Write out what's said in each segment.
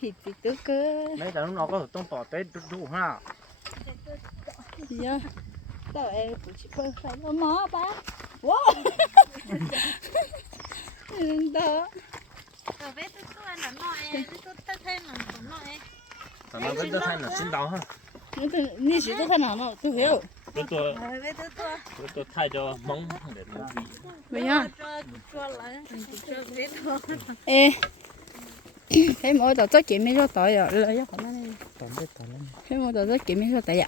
thì chỉ tôi cơ mấy cái nó có tông tỏ tới đủ ha giờ tao em cũng chỉ phải phải nó mỏ ba wow đó Ở với tôi tôi là nói, tôi tôi thêm là cũng nói. còn nó vẫn được hay là xin đau ha你是都看哪了都有 tôi tôi Ở với tôi tôi. tôi tôi thay cho mong Nó Cho cho cho cái mỗi tao rất kiếm mấy số tỏi rồi lấy cho khỏi này tỏ biết tỏ lên cái mỗi tao rất kiếm mấy số tỏi ạ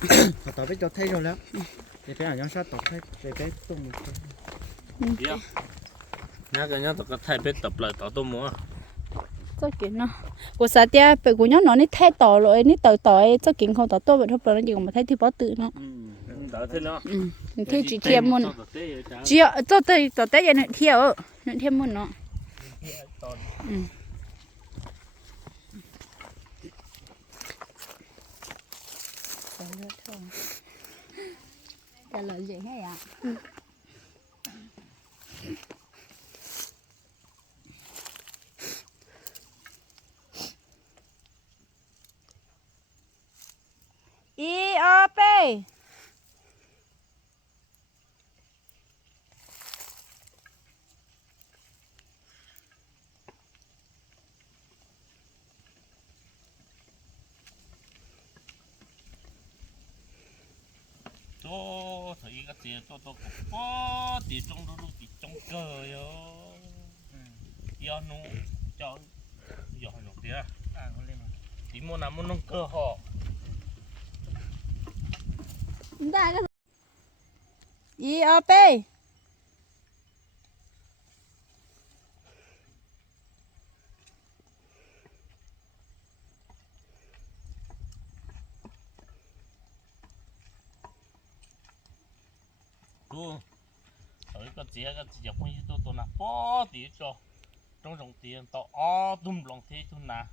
tỏ biết cho thay rồi đó. Để cái nào sát tỏ thay để cái tung một cái. Nhá cái nhá tỏ cái thay biết tập lại tỏ tung múa. Rất kiếm nó. Của sao tia bị của nhóm nó ní thay tỏi rồi ní tỏi tỏi rất kiếm không tỏi tốt vậy thôi nó chỉ còn mà thay thì bỏ tự nó. Ừ thế nó. Ừ thế chỉ thêm muốn chỉ tôi tôi tôi tới giờ này theo nữa thêm muốn nó ừ trả lời gì hay ạ I O desa toko po dicung dulu dicung ke yo hmm. ya nu cang ya nu dia. Ah boleh mah timo namun nung ke ho ndak i ape. Thấy cái gì cái gì như tôi tôi là bỏ tí cho trong dòng tiền tao ó tum lòng thế tu nà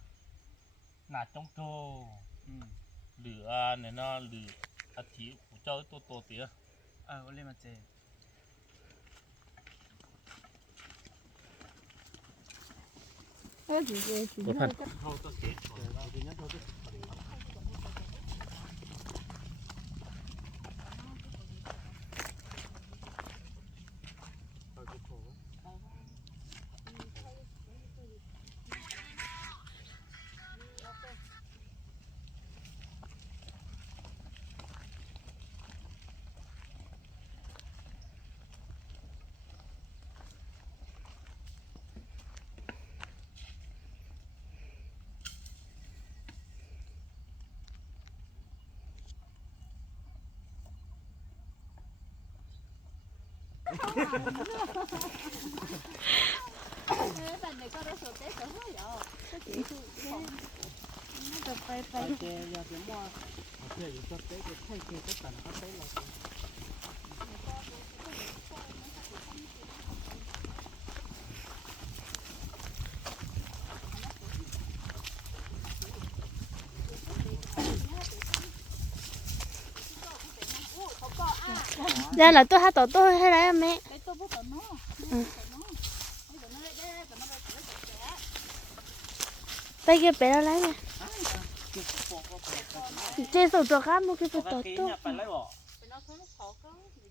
nà trong cơ lửa này nó lửa à thì của cho tôi tôi tía à có lên mà chơi Cái gì gì gì có phần không tôi kể Đây là tôi hát tổ tôi hay là mẹ? Cái tôi bút Bây giờ bé nó lấy nè. Trên sổ trò khác một cái nó mình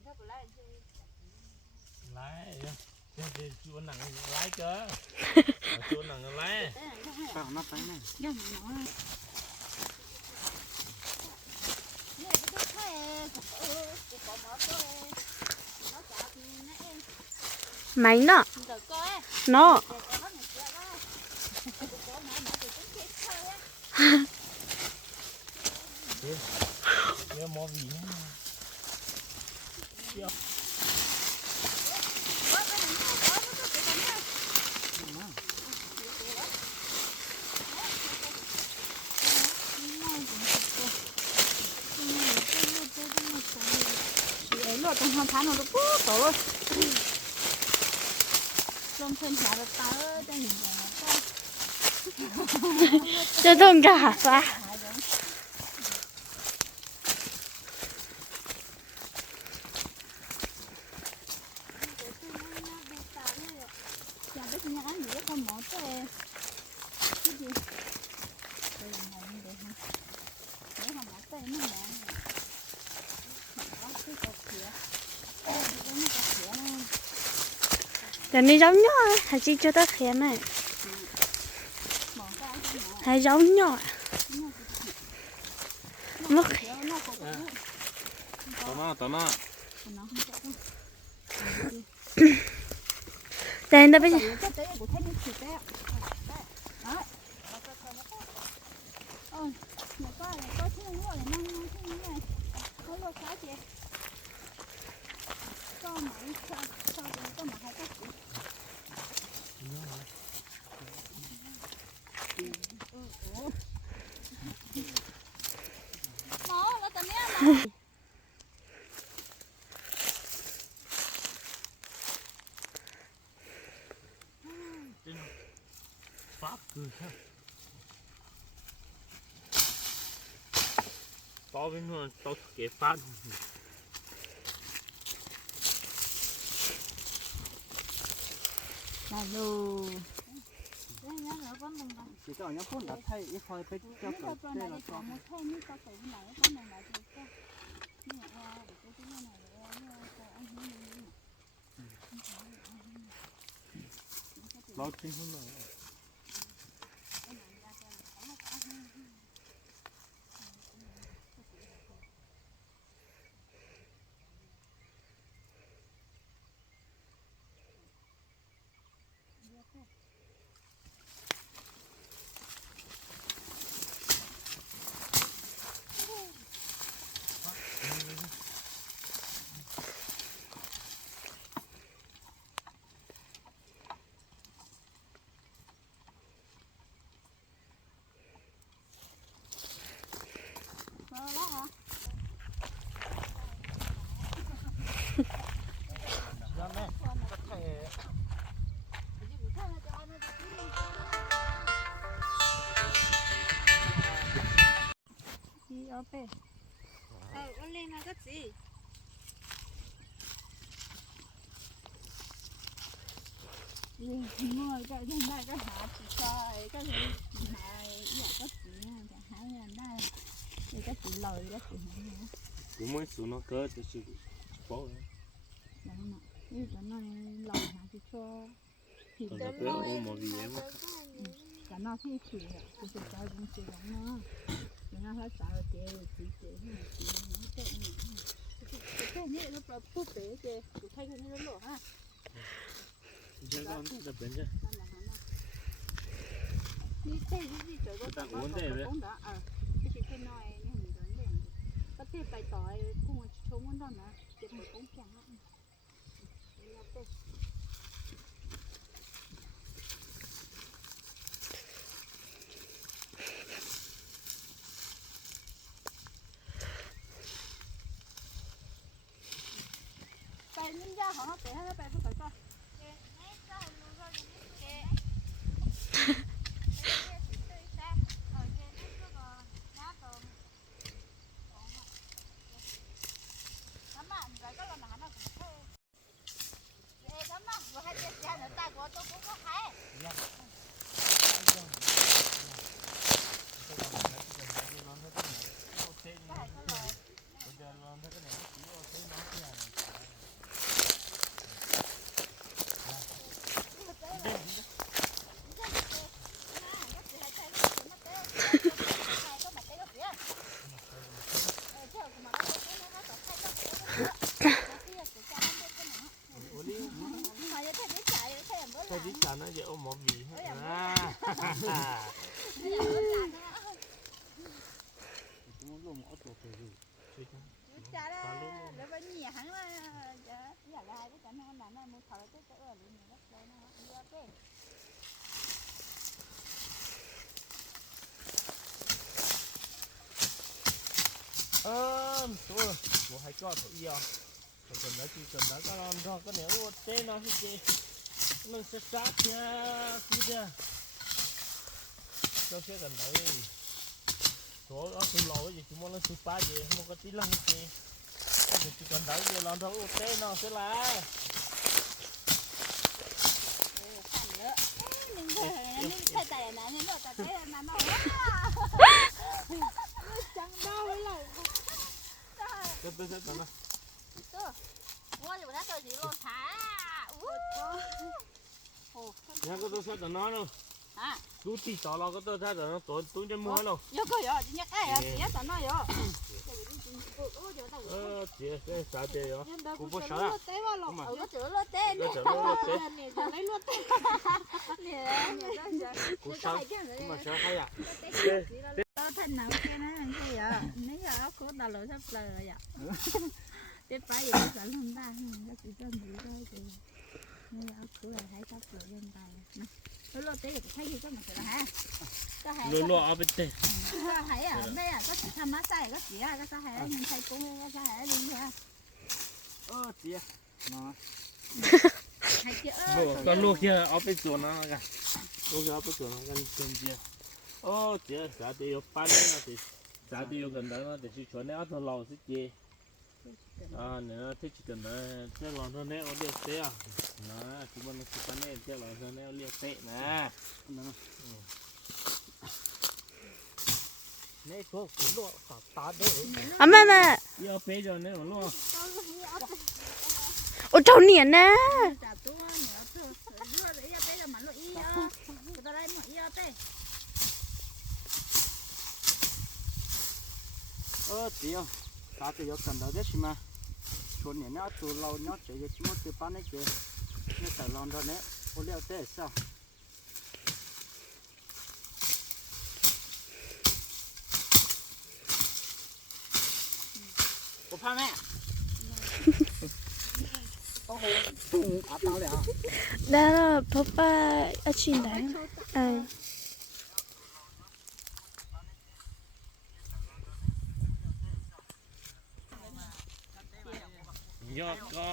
theo lại lái chứ chúa nặng lái cơ chúa nặng lái sao nó phải này nó Máy nọ. Nó. Cái mò gì ấy lột trong hàng tháng nó bút tổ rồi. Trong thân nhà là tao cho hình 这种干啥？等你找我，还是找到钱呢。Hay giống nhỏ. Mất tao nó đây nó bây giờ pháp cười ha tao với nó tao cái pháp alo chỉ cho nhá phun là thay ít thôi phải cho cái đây là cho nó chính hơn rồi ra ở bên ờ con lên là cái gì mua cái cái này cái hạt coi cái này này giờ có gì nha cái hạt này đây thì cái chỉ lời cái chỉ này cũng mới xuống nó cơ thì sự bỏ đó mà bây giờ nó lời hạt chỉ cho thì cái là cái ô mà vì em cái nó thì là cái cho chúng chỉ là nó thì nó phải tạo cái chỉ chỉ này nó cái này nó phải phụ tế cái phụ thay cái nó lộ ha chắc con tập đến chứ đi thế đi chơi có Đang uống đấy. cũng đã ờ cái chị thấy nói như mình nói liền có thể bày tỏ cũng là chống muốn đó mà chỉ phải cũng chẳng hạn ra họ nó để nó bày không phải cho cái gì cả nó vậy ô mà vì à cũng luôn một tổ cái gì chả là nó vẫn nhẹ hắn là chả giả là cái chả nó là nó một thở cái chỗ ở bên này đó nó đi ok ơ tôi tôi hay cho thử yêu còn cần nói chỉ cần nói cái con đó cái nếu tê nó thì gì mình sẽ sát nha tí ra đâu sẽ cần nói chỗ ở từ lâu gì? Chúng nó sụp ba gì không có tí lăng gì. Gì chỉ cần gì làm đâu ô tê nó sẽ là? Nhưng mà nhưng thay tay là nhưng mà tay là nó nó chẳng 走走等走。走，我我那手机落台啊！哦，哦，两个都晒到哪了？啊？陆地找那个都晒到那多中间摸了。有个有，今天哎呀，今天在哪有？Ờ chị sẽ sao chị rồi cũng có sợ à? Mà- ở chữ lô tế nó trở nó thế nè giờ lấy lô tế. Nè cũng sao cũng mà sao hay à? tao thành nào kia nó làm gì vậy? Nếu giờ cố tao lỗi sắp lờ vậy? Cái phải gì sợ hơn ta. Nó chỉ cho người thôi thì nếu giờ cố là thấy sắp lờ lên tay ล้วเรเตะให้ยูเหมันฮะหายรัวเอาไปเตะก็หาอะแม่อะก็ทำมาใส่ก็เสียก็จะหายมันใช้กุ้งก็จะหายลินเถอะเออเสียมาก็ลูกเที่เอาไปสวนนะกันลูกเอาไปสวนกันเต็มเดียโอ้เจียสาธิยวปั้นนะสิสาธิยวกันแล้วนะแต่ชิชวนเนี่ยเอาตัวเราสิเจ้ tua nữa thôi rồi để cho tới mà lo y á cái tao đây mà y á tới ơ chị ơi ta thì có cần đó đấy mà chỗ này nó tụ lâu nó có chỉ một cái bán đấy chứ nó phải lòng đó nữa ô liều thế sao? Cô pha mẹ? Có hồ tung áp tao đấy à ยอดก็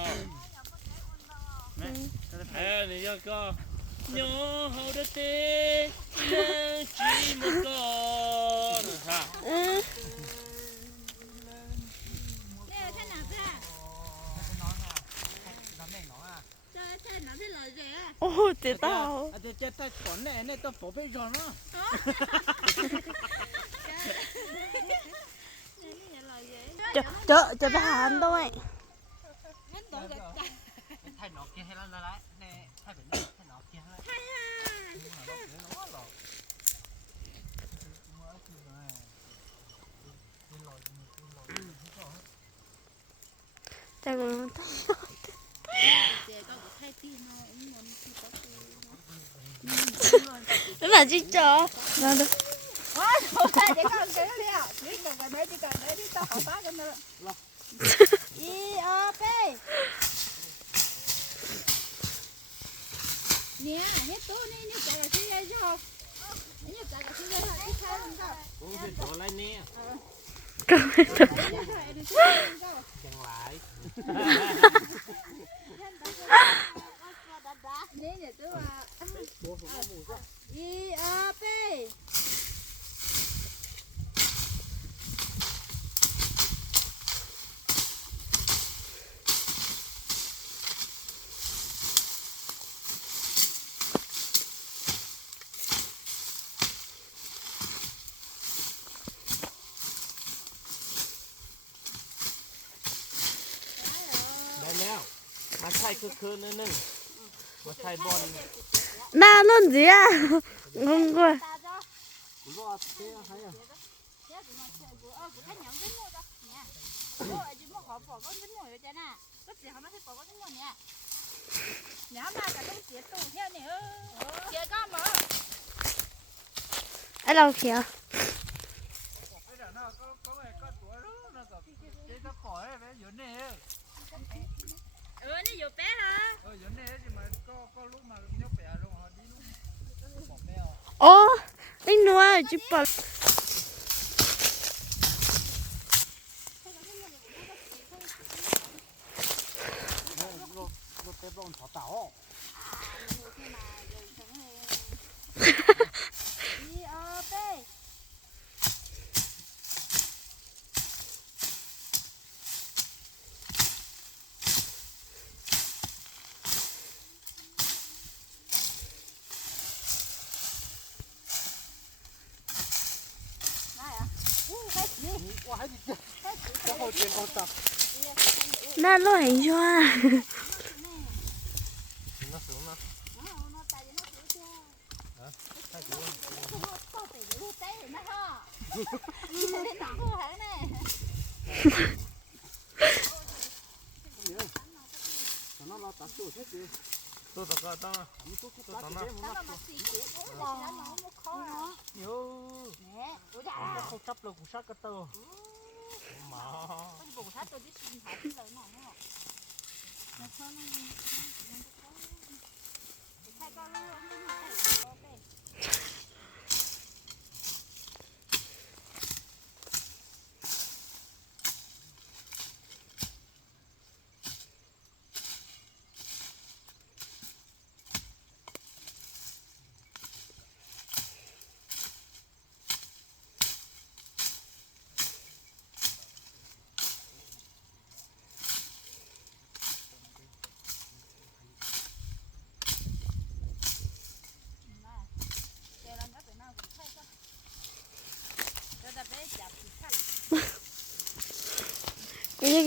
นะเออนี่ยอดก็โยเฮาเดเตเนจีมกอนฮะโอ้เจ๊เต้าอาจจะเจ๊าต้าก่อนแน่แน่ต้องผมไปย้อนนะเจอเจอทหารด้วย แต่มันต้องแล้วหมาจิ้งจอกมาดูเนี่ยเฮ็ดตัวนี่นี่แต่ละที่ยายชอบนี่แต่ละที่ายชนี่ใช้ลงก็โอ้เป็นตัอะไรนี่ยก็ไม่ตัว Cơ đi khai đi khai luôn đâu chẳng lại, nè nè tú à y o p lại คือคืนนึงนึงมาไทยบอล na luôn gì à Không có. ai đâu kìa. เออ นี่อยู่เป๊ะฮะเอออยู่เนี่ยสิมันก็ก็ลุกมาลุกยกแปะลงฮะนี่ลุกบอกแม่อ๋อไอ้หนูอ่ะจิ๊บปะ này cho tôi tập ta tôi tập nó nhiều không không cũng sát tôi đi xin hạt แล้วก็มีความ贝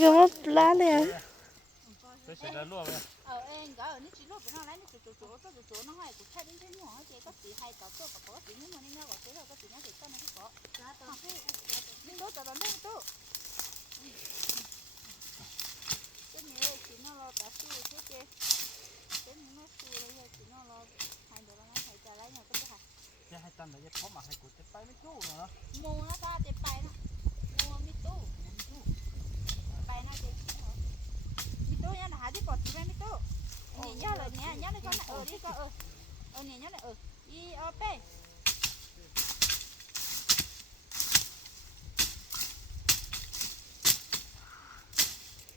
cái cái mất lá này nó lấy con lại ở đi, con ở. Ở nhìn nhất lại ở. I o, p.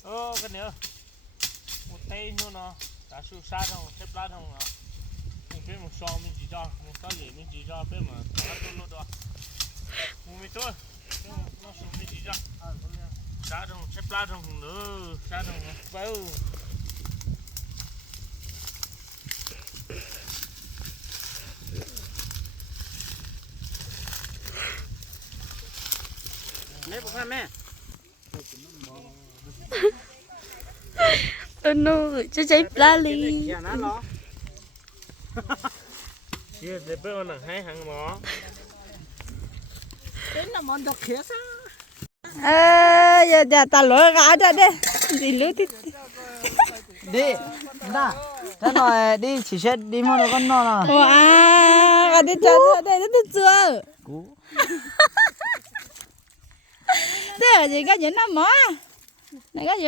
Ơ, cái nữa một tay nữa nó. Đã sưu sa trong xếp lá trong nó mình biết một so mình chỉ cho, một cái gì mình chỉ cho biết mà nó luôn luôn đó. Một mình thôi. Nó xuống mình chỉ cho. Sa trong xếp lá trong nữa sa trong bao lấy một hai mẹ ờ no đi nhà nó lo. Chưa để biết nó hay hàng mỏ. Đến là món độc khía sao? À giờ giờ ta lỗi gã ra đây. Gì lứa thì đi na thế rồi đi chỉ sẽ đi mua được con nó là wow đi chơi chơi đây nó chưa cú. Thế là gì cái gì nó mỏ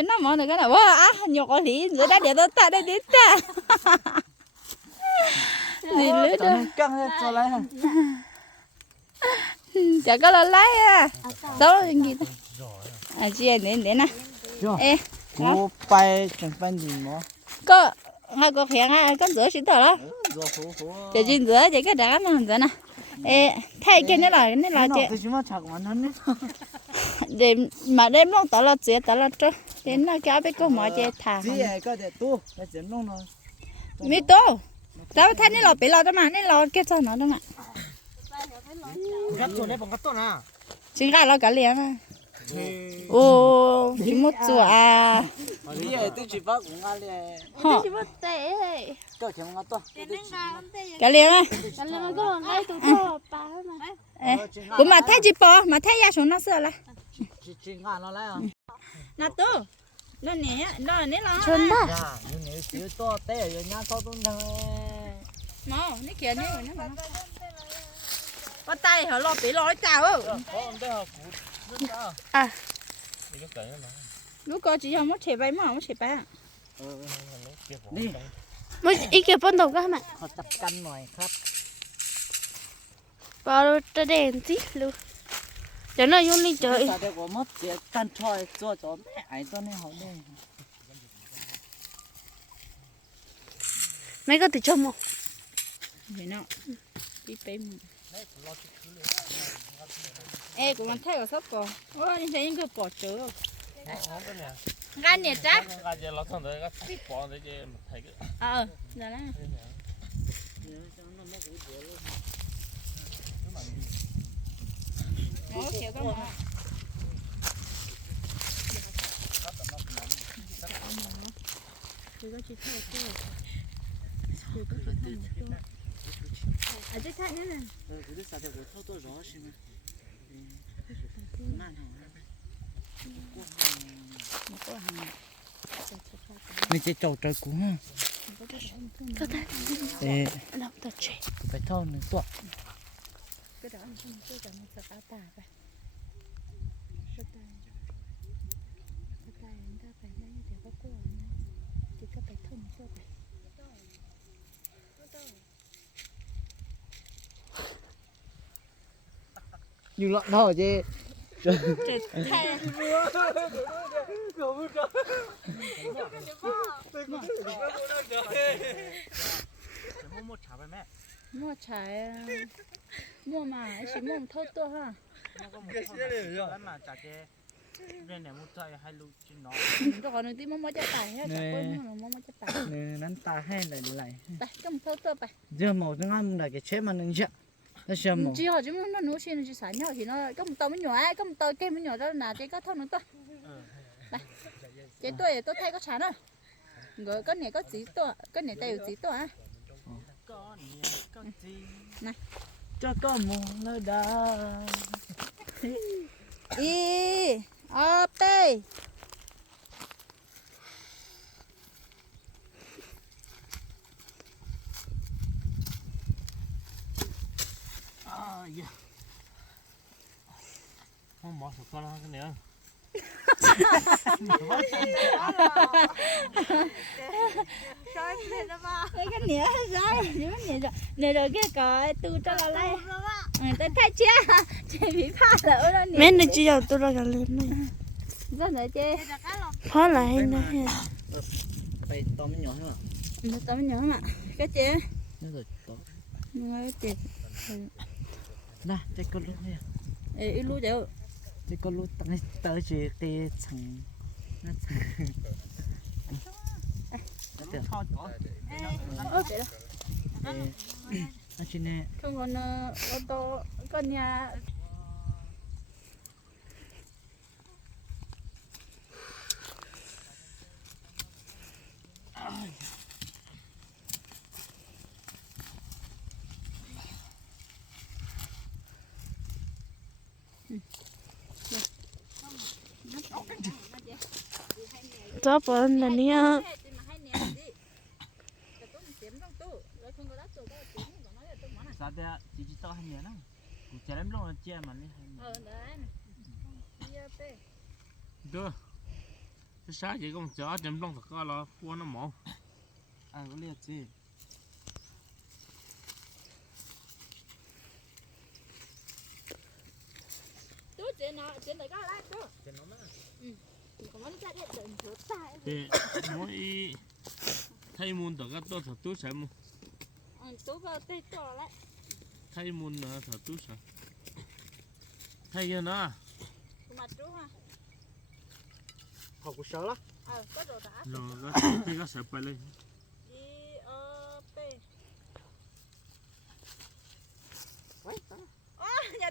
nó mỏ này cái nào? Wow à nhiều có lý rồi đã để tôi ta đây đến ta. Gì lứa cho đó? nên căng cho lấy hả? Chả có lo lấy à đâu là gì ta à chị đến đến nè. Ê cú bay chẳng phải gì mà. Có hai có khéo hai con rửa xịt đó. Để chín rửa để cái đá nó rửa nè. Ê thay cái này là cái này là chị nó nó nè để mà đem long tao là chị tao là cho đến nó cái bé cô mở chị thả. Ấy có thể tu để chuyển 弄 nó mi tô tao thấy này là bị lo đó mà này là cái sao nó đó mà. Cắt chỗ này bằng cắt tốt à chính ra là cả liền à ô chỉ một chỗ à. liền. Họ nó cái liền à cái mà ê. Cũng mà thấy chị bò mà thấy ya xuống nó sợ là. Nó à nó tô nó nè nó nè là chuẩn đó. Dạ nhưng nếu xíu to té ở nhà to tôi nó nó kia nè nó có tay họ lo bị lói chào ơ à. Lúc có chỉ không? Có thể bay mà không? Thể bay à? đi. mới ít kia phân đầu các bạn họ tập căn mỏi khắp vào cho đèn tí luôn. Cho nó vô đi chơi sao để có mất cái căn tròi cho cho mẹ ấy cho nên họ đây mấy cái từ trong không? Vậy nó đi bay ê của mình thấy ở shop cổ ôi nhìn thấy những cái cổ chữ Gan cái này gan nhiệt lọt cái gì nó thằng đấy cái bỏ đấy chứ mà thấy cái ờ giờ đó Ủa, kiểu có mà. Chỉ có chỉ theo cái. Chỉ có chỉ theo ở đây thay nữa ờ cứ sao tôi rõ xem mà nan hả một cái hàng mình chỉ trâu trời cũ ha có thể để làm tao chơi phải thâu nữa tuột cái đó anh không chơi cho nó sợ tà vậy sợ tà sợ tà anh ta phải lấy để có cô chỉ có phải thông cho vậy nhưng lợn thôi chứ. Một chả phải mẹ mua trái mua mà chỉ mua một thâu to ha. Nó một thau lắm mà chả chứ bên này một thau hai lục trên nó rồi còn tí mua mua cho tài hết cả quên mua mua mua cho tài nên nắn ta hay lại lại. Tài trong thâu to bài giờ một cái ngon là cái chế mà nâng chậm nó xem chỉ họ chỉ muốn nó nấu xin nó chỉ xả nhau thì nó có một tàu mới nhỏ ai có một tàu cây mới nhỏ đó là cái có thâu nữa to cái tôi tôi thay có chán rồi rồi có này có chỉ to có này tay chỉ to gì Này. cho một nơi đó y ở đây à dạ không bỏ sụp con cái nữa rồi cái nĩa những cái nĩa rồi. Nĩa rồi cái cái tu cho là lấy. Tôi thay chia chia bị phá lỡ đó nè Mấy chỉ vào tôi ra gần lên này. rất là là lòng Phá lại nè. phải mới nhỏ nó tấm nhỏ mà. Cái chia nó rồi to nó chia nè cái con lúc này ê ít lú đều cái con lúc tặng tới chỉ cái thằng nó thằng nó tiền. Ơ vậy đó nó chỉ nè không còn ô tô con nhà Đó bỏ là nha. sao đây chỉ chỉ to hơn nhiều lắm cũng chả lắm luôn chia mà đi. Ờ cái sáng chỉ con chó chấm lông thật coi là cua nó mỏ à có liệt gì? Chú chị nào chị này có lại chú. Ừ còn muốn chạy điện đừng chú tay để mỗi thay môn tất cả tôi thật tôi sẽ mua ừ chú vào tay to lại thay môn là thật tôi sẽ thay cho nó mặt chú ha học của sao lắm ờ có đồ đã rồi cái cái cái sẽ phải lên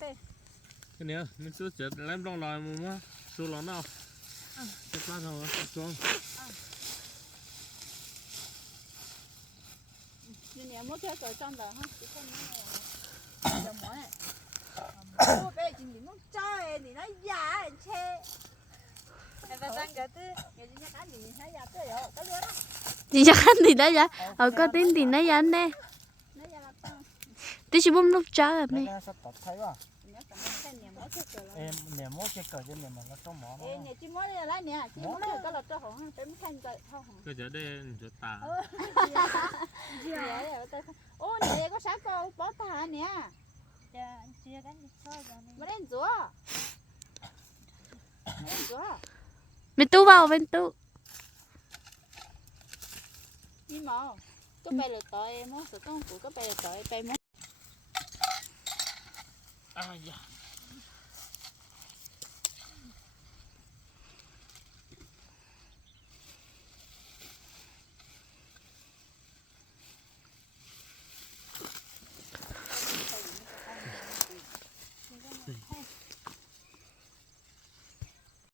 cái này mình cứ sẽ làm trong lòi mà mà số lon nào cái lá thôi xuống nhưng nhà mất cái cởi trong đó ha chỉ không nói là này ô bé chỉ nhìn nó chơi thì nó già chê em anh đó Chị anh thì đấy vậy. Ờ có tin thì nãy anh nè. nó già là tăng Tí chỉ bông lúc trái rồi nè. nó sắp tập thấy quá nhà là em nè mốt cái cờ trên này mà nó trong mỏ ê nhà chỉ mới là lấy nè chỉ mới là cái là cho hỏng thành cởi không hỏng cái chỗ đây chỗ tà ô nhà có sáu câu bó tà nè mà đến rửa đến rửa bên tu vào bên tu đi mà có bay được tội em á sợ con của có bay được tội bay mất à dạ